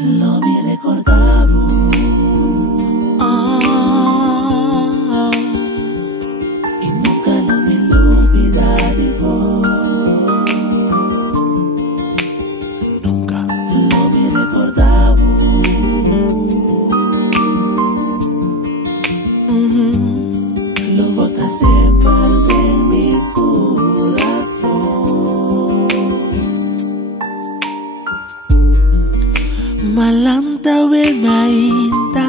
lo mi recordavo. Y nunca lo me lo olvidaré. Nunca lo mi recordavo. Lo botas siempre de mi corazón. Malanta we mainta,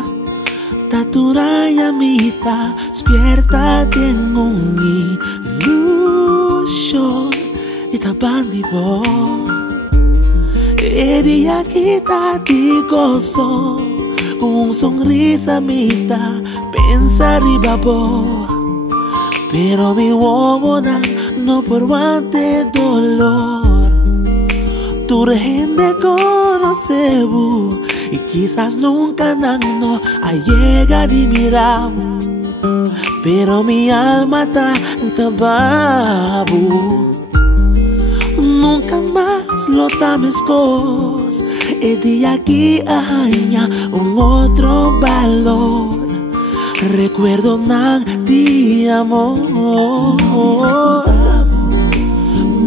taturaya mita, despierta tengo un ilusión y tabandi bo. Eria kita ti gozo, con sonrisa mita, pensar y babo. Pero mi huevona no por guante dolor. Tu gente conoce y quizás nunca no a llegar y mirar. Pero mi alma está acabado. Nunca más lo tames cos. Y de aquí aña un otro valor. Recuerdo de amor.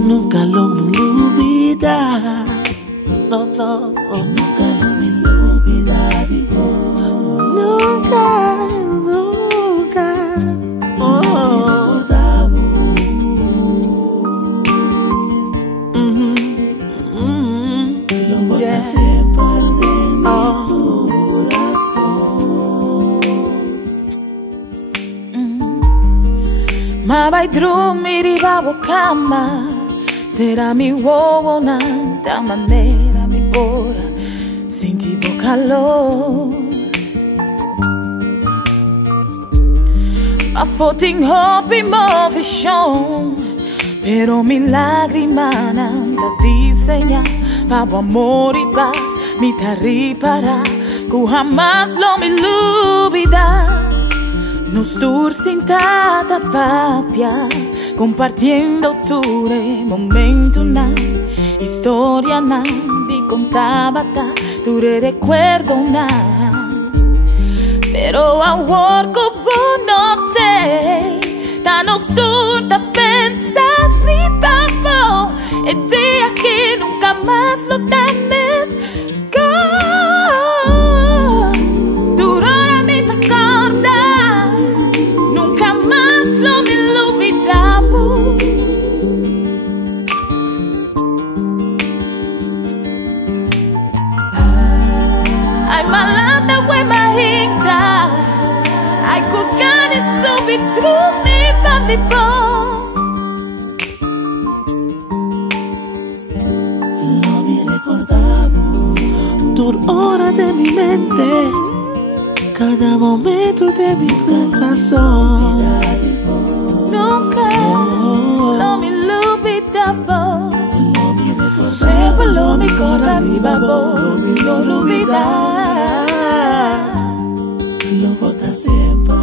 Nunca lo me olvidar. No, no. Y nunca lo me olvidaré. Nunca, nunca. Lo voy a siempre de mi corazón. Ma vai dormire babu cama. Será mi huevona, da manera mi bora, sentivo calor. Ma foting hopi movision, pero mi lágrima nanda diseña, babu amor y paz, mi taripara, que jamás lo me olvida. Nos dur sin tata papia, compartiendo tu momento na historia na di contaba ta tu recuerdo na. Pero ahora como no te ta nos turta pensar ribabo el día que nunca más lo temes. Lo mi recordavo. Tu hora de mi mente, cada momento de mi corazón. Nunca lo me olvidaba. Siempre lo mi corazón, lo mi olvidar. Lo botas siempre.